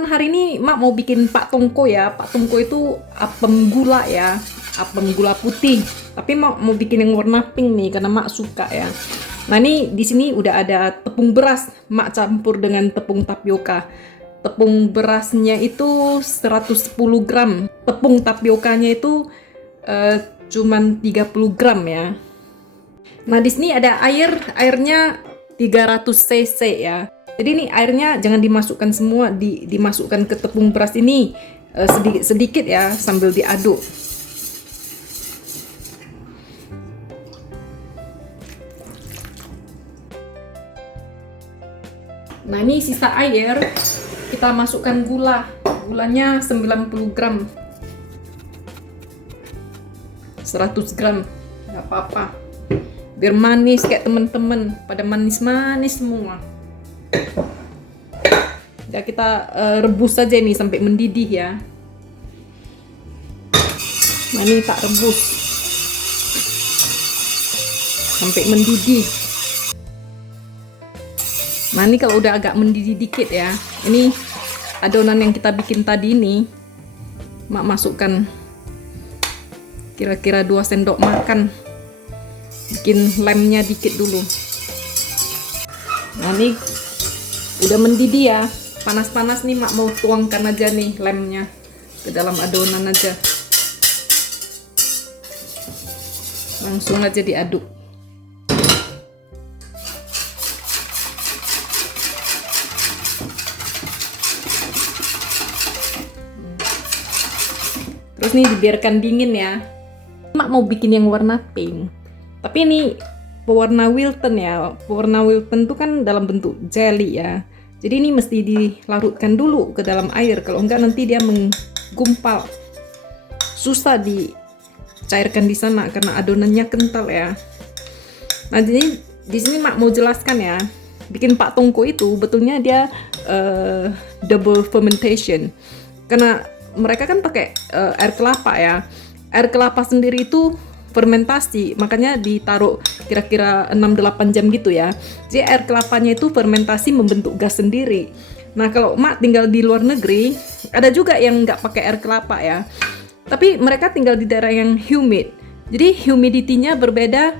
teman-teman, hari ini Mak mau bikin Pak Tongko ya. Pak Tongko itu apem gula ya, apem gula putih. Tapi Mak mau bikin yang warna pink nih karena Mak suka ya. Nah ini di sini udah ada tepung beras, Mak campur dengan tepung tapioka. Tepung berasnya itu 110 gram, tepung tapiokanya itu cuman 30 gram ya. Nah di sini ada airnya 300 cc ya. Jadi ini airnya jangan dimasukkan semua, dimasukkan ke tepung beras ini sedikit-sedikit ya sambil diaduk. Nah ini sisa air, kita masukkan gulanya 90 gram, 100 gram, nggak apa-apa. Biar manis kayak temen-temen, pada manis-manis semua. Ya kita rebus saja nih sampai mendidih ya. Nah ini tak rebus sampai mendidih. Nah ini kalau udah agak mendidih dikit ya, ini adonan yang kita bikin tadi ini Mak masukkan kira-kira 2 sendok makan. Bikin lemnya dikit dulu. Nah ini udah mendidih ya, panas-panas nih Mak mau tuangkan aja nih lemnya ke dalam adonan aja, langsung aja diaduk. Terus nih dibiarkan dingin ya. Mak mau bikin yang warna pink, tapi ini pewarna Wilton ya. Pewarna Wilton tuh kan dalam bentuk jelly ya. Jadi ini mesti dilarutkan dulu ke dalam air, kalau enggak nanti dia menggumpal. Susah dicairkan di sana karena adonannya kental ya. Nah, jadi di sini Mak mau jelaskan ya. Bikin Pak Tongko itu betulnya dia double fermentation. Karena mereka kan pakai air kelapa ya. Air kelapa sendiri itu fermentasi, makanya ditaruh kira-kira 6-8 jam gitu ya. Jadi air kelapanya itu fermentasi membentuk gas sendiri. Nah kalau Mak tinggal di luar negeri, ada juga yang nggak pakai air kelapa ya, tapi mereka tinggal di daerah yang humid, jadi humidity-nya berbeda.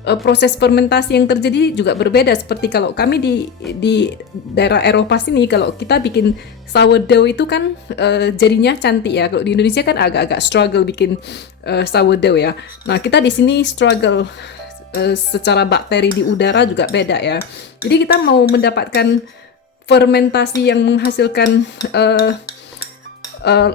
Proses fermentasi yang terjadi juga berbeda. Seperti kalau kami di daerah Eropa sini, kalau kita bikin sourdough itu kan jadinya cantik ya. Kalau di Indonesia kan agak-agak struggle bikin sourdough ya. Nah kita di sini struggle secara bakteri di udara juga beda ya. Jadi kita mau mendapatkan fermentasi yang menghasilkan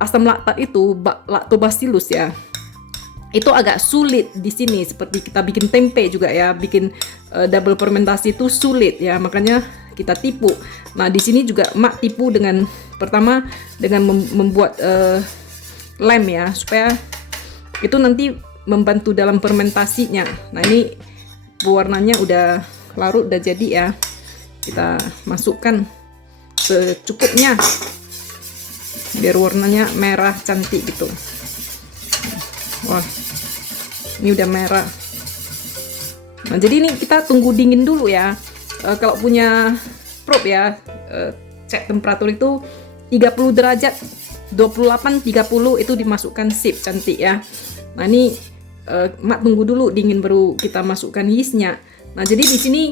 asam laktat itu, lactobacillus ya, itu agak sulit di sini. Seperti kita bikin tempe juga ya, bikin double fermentasi itu sulit ya, makanya kita tipu. Nah di sini juga Mak tipu dengan pertama dengan membuat lem ya, supaya itu nanti membantu dalam fermentasinya. Nah ini pewarnanya udah larut, udah jadi ya, kita masukkan secukupnya biar warnanya merah cantik gitu. Wah, ini udah merah. Nah, jadi ini kita tunggu dingin dulu ya. Kalau punya probe ya, cek temperatur itu 30 derajat, 28-30 itu dimasukkan, sip, cantik ya. Nah, ini Mak tunggu dulu dingin baru kita masukkan yeastnya. Nah, jadi di sini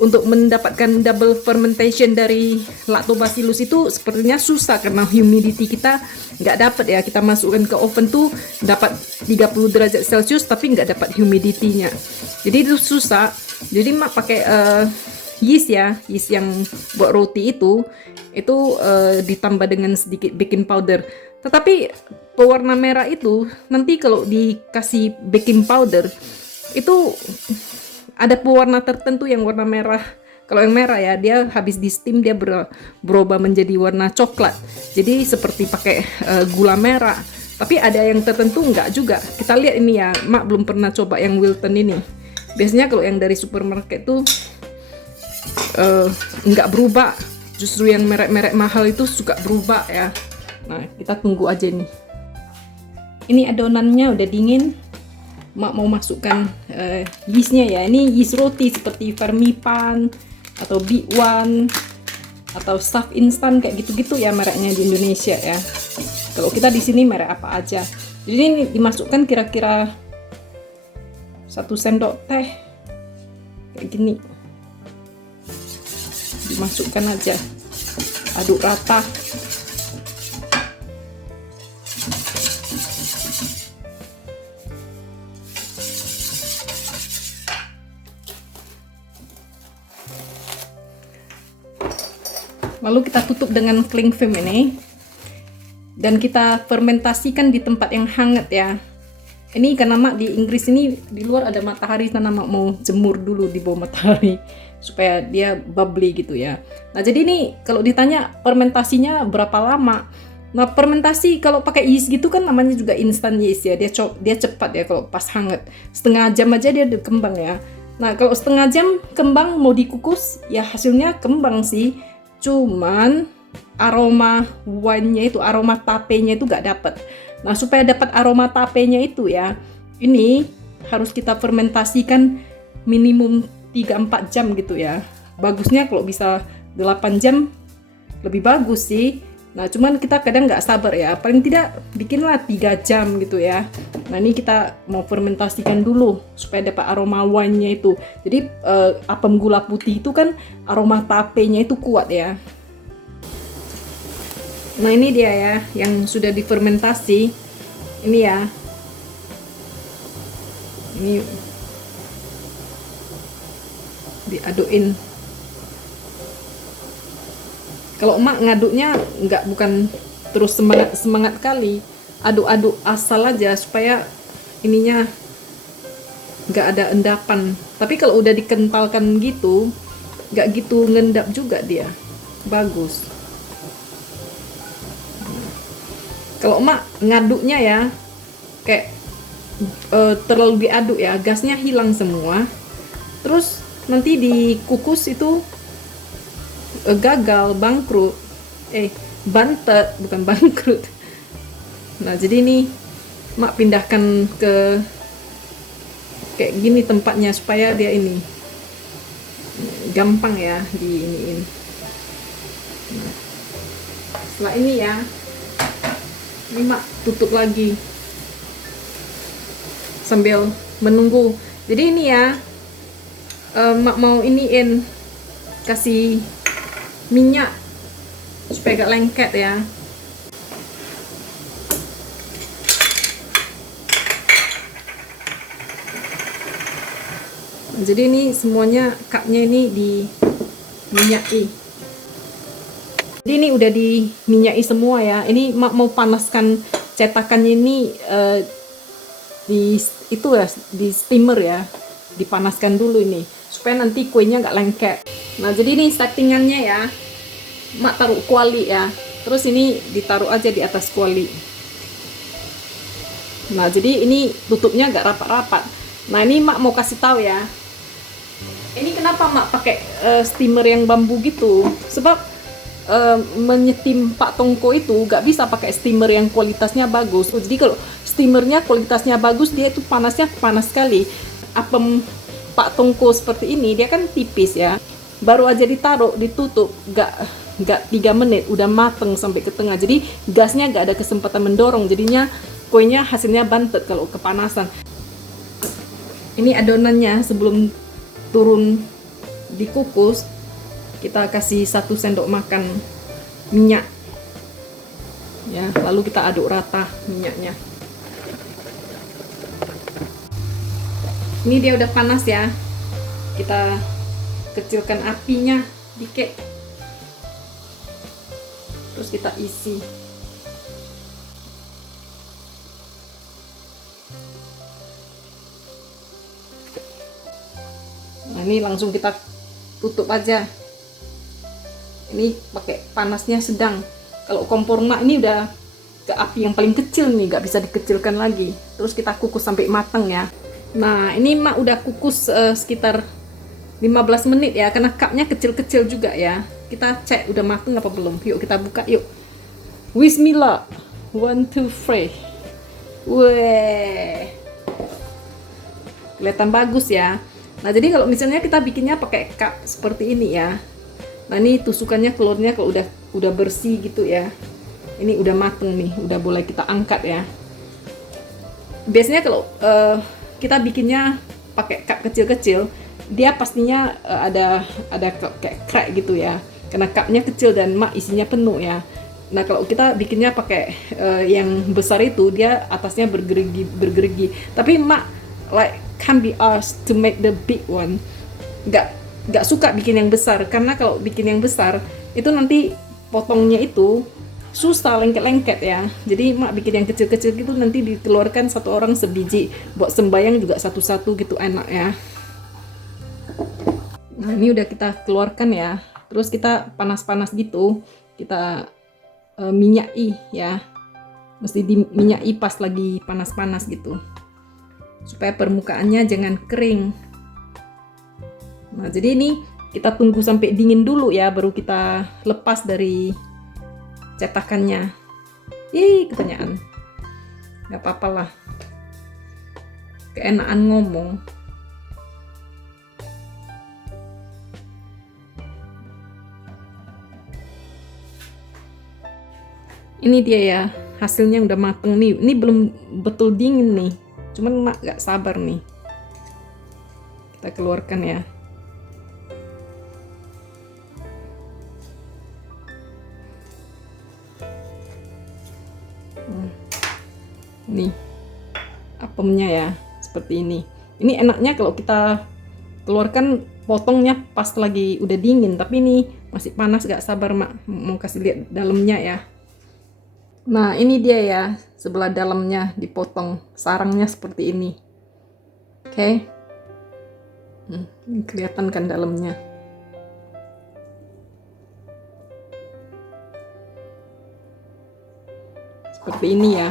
untuk mendapatkan double fermentation dari lactobacillus itu sepertinya susah karena humidity kita nggak dapat ya. Kita masukkan ke oven tuh dapat 30 derajat Celcius tapi nggak dapat humidity-nya. Jadi itu susah. Jadi Mak pakai yeast ya, yeast yang buat roti itu ditambah dengan sedikit baking powder. Tetapi pewarna merah itu nanti kalau dikasih baking powder itu ada pewarna tertentu yang warna merah. Kalau yang merah ya, dia habis di steam dia berubah menjadi warna coklat. Jadi seperti pakai gula merah. Tapi ada yang tertentu enggak juga. Kita lihat ini ya, Mak belum pernah coba yang Wilton ini. Biasanya kalau yang dari supermarket tuh enggak berubah. Justru yang merek-merek mahal itu suka berubah ya. Nah, kita tunggu aja nih. Ini adonannya udah dingin. Mak mau masukkan yeastnya ya. Ini yeast roti seperti Fermipan atau Big One. atau Stuff instan kayak gitu-gitu ya mereknya di Indonesia ya. Kalau kita di sini merek apa aja. Jadi ini dimasukkan kira-kira 1 sendok teh kayak gini. Dimasukkan aja, aduk rata. Lalu kita tutup dengan cling film ini dan kita fermentasikan di tempat yang hangat ya. Ini karena mak di Inggris ini di luar ada matahari, karena mak mau jemur dulu di bawah matahari supaya dia bubbly gitu ya. Nah jadi ini kalau ditanya fermentasinya berapa lama, nah fermentasi kalau pakai yeast gitu kan namanya juga instant yeast ya, dia cepat ya kalau pas hangat, setengah jam aja dia kembang ya. Nah kalau setengah jam kembang mau dikukus ya hasilnya kembang sih, cuman aroma wine-nya itu, aroma tapenya itu gak dapet. Nah supaya dapat aroma tapenya itu ya, ini harus kita fermentasikan minimum 3-4 jam gitu ya. Bagusnya kalau bisa 8 jam lebih bagus sih. Nah cuman kita kadang nggak sabar ya, paling tidak bikinlah 3 jam gitu ya. Nah ini kita mau fermentasikan dulu supaya dapat aroma wine-nya itu. Jadi apem gula putih itu kan aroma tapenya itu kuat ya. Nah ini dia ya yang sudah difermentasi. Ini ya, ini diadukin. Kalau emak ngaduknya bukan terus semangat kali, aduk-aduk asal aja supaya ininya nggak ada endapan. Tapi kalau udah dikentalkan gitu, nggak gitu ngendap juga dia, bagus. Kalau emak ngaduknya ya kayak terlalu diaduk ya, gasnya hilang semua, terus nanti dikukus itu gagal, bangkrut, bantet, bukan bangkrut. Nah jadi ini mak pindahkan ke kayak gini tempatnya supaya dia ini gampang ya diiniin. Nah, setelah ini ya, ini mak tutup lagi sambil menunggu. Jadi ini ya, mak mau iniin, kasih minyak supaya gak lengket ya. Jadi ini semuanya cupnya ini diminyaki. Jadi ini udah diminyaki semua ya. Ini mak mau panaskan cetakannya ini di steamer ya. Dipanaskan dulu ini supaya nanti kuenya nggak lengket. Nah jadi ini settingannya ya. Mak taruh kuali ya. Terus ini ditaruh aja di atas kuali. Nah jadi ini tutupnya nggak rapat-rapat. Nah ini mak mau kasih tahu ya. Ini kenapa mak pakai steamer yang bambu gitu? Sebab menyetim Pak Tongko itu gak bisa pakai steamer yang kualitasnya bagus. Jadi kalau steamernya kualitasnya bagus, dia itu panasnya panas sekali. Apem Pak Tongko seperti ini dia kan tipis ya, baru aja ditaruh ditutup gak 3 menit udah mateng sampai ke tengah. Jadi gasnya gak ada kesempatan mendorong, jadinya kuenya hasilnya bantet kalau kepanasan. Ini adonannya sebelum turun dikukus, kita kasih 1 sendok makan minyak ya, lalu kita aduk rata minyaknya. Ini dia udah panas ya, kita kecilkan apinya dikit, terus kita isi. Nah ini langsung kita tutup aja. Ini pakai panasnya sedang. Kalau kompor mak ini udah ke api yang paling kecil nih, nggak bisa dikecilkan lagi. Terus kita kukus sampai matang ya. Nah ini mak udah kukus sekitar 15 menit ya, karena cupnya kecil-kecil juga ya. Kita cek udah matang apa belum. Yuk kita buka yuk. Bismillah. 1, 2, 3. Weh, kelihatan bagus ya. Nah jadi kalau misalnya kita bikinnya pakai cup seperti ini ya, Nah ini tusukannya telurnya kalau udah bersih gitu ya. Ini udah mateng nih, udah boleh kita angkat ya. Biasanya kalau kita bikinnya pakai cup kecil-kecil, dia pastinya ada kayak crack gitu ya. Karena cupnya kecil dan mak isinya penuh ya. Nah kalau kita bikinnya pakai yang besar itu, dia atasnya bergerigi. Tapi mak like can be asked to make the big one. Nggak suka bikin yang besar, karena kalau bikin yang besar itu nanti potongnya itu susah, lengket-lengket ya. Jadi mak bikin yang kecil-kecil gitu, nanti dikeluarkan satu orang sebiji, buat sembayang juga satu-satu gitu, enak ya. Nah ini udah kita keluarkan ya. Terus kita panas-panas gitu, kita minyaki ya. Mesti diminyaki pas lagi panas-panas gitu, supaya permukaannya jangan kering. Nah jadi ini kita tunggu sampai dingin dulu ya, baru kita lepas dari cetakannya. Kebanyakan. Gak apa-apa lah. Keenaan ngomong. Ini dia ya, hasilnya udah mateng nih. Ini belum betul dingin nih. Cuman mak gak sabar nih. Kita keluarkan ya. Nih apemnya ya, seperti ini. Ini enaknya kalau kita keluarkan, potongnya pas lagi udah dingin, tapi ini masih panas, gak sabar mak mau kasih lihat dalamnya ya. Nah ini dia ya, sebelah dalamnya dipotong, sarangnya seperti ini. Oke. Ini kelihatan kan dalamnya. Seperti ini ya.